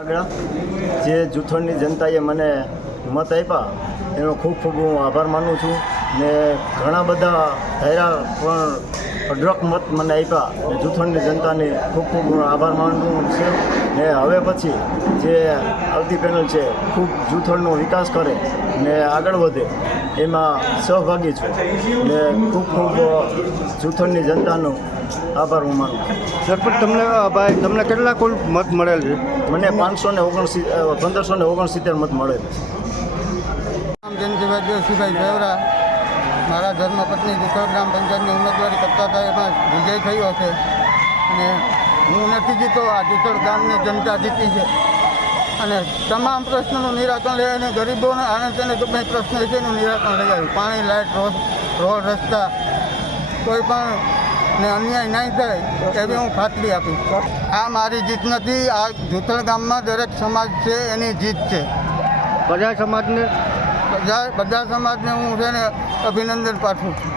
આગળ જે જૂથણની જનતાએ મને મત આપ્યા એનો ખૂબ ખૂબ હું આભાર માનું છું ને ઘણા બધા ધાર્યા પણ અઢળક મત મને આપ્યા ને જૂથણની જનતાને ખૂબ ખૂબ હું આભાર માનું છે ને હવે પછી જે આવતી પેનલ છે ખૂબ જૂથણનો વિકાસ કરે ને આગળ વધે એમાં સહભાગી છું ને ખૂબ ખૂબ જૂથણની જનતાનો આભાર હું માનું છું. સરપંચ ભાઈ તમને કેટલા કુલ મત મળેલ છે? મને 1569 મત મળે છે. જનજીભાઈ દેવસીભાઈ ભેવરા મારા ધર્મપત્ની જુથળ ગ્રામ પંચાયતની ઉમેદવારી કરતા હતા એમાં વિજય થયો છે અને હું નથી જીતો, આ જુથળ ગામની જનતા જીતી છે અને તમામ પ્રશ્નોનું નિરાકરણ લઈ અને ગરીબોને આને તેને ગમે પ્રશ્ન છે એનું નિરાકરણ લઈ આવ્યું. પાણી, લાઇટ, રોડ રસ્તા કોઈ પણ ને અન્યાય નહીં થાય એવી હું ખાતરી આપીશ. આ મારી જીત નથી, આ જુથળ ગામમાં દરેક સમાજ છે એની જીત છે. બધા સમાજને બધા સમાજને હું છે ને અભિનંદન પાઠવું છું.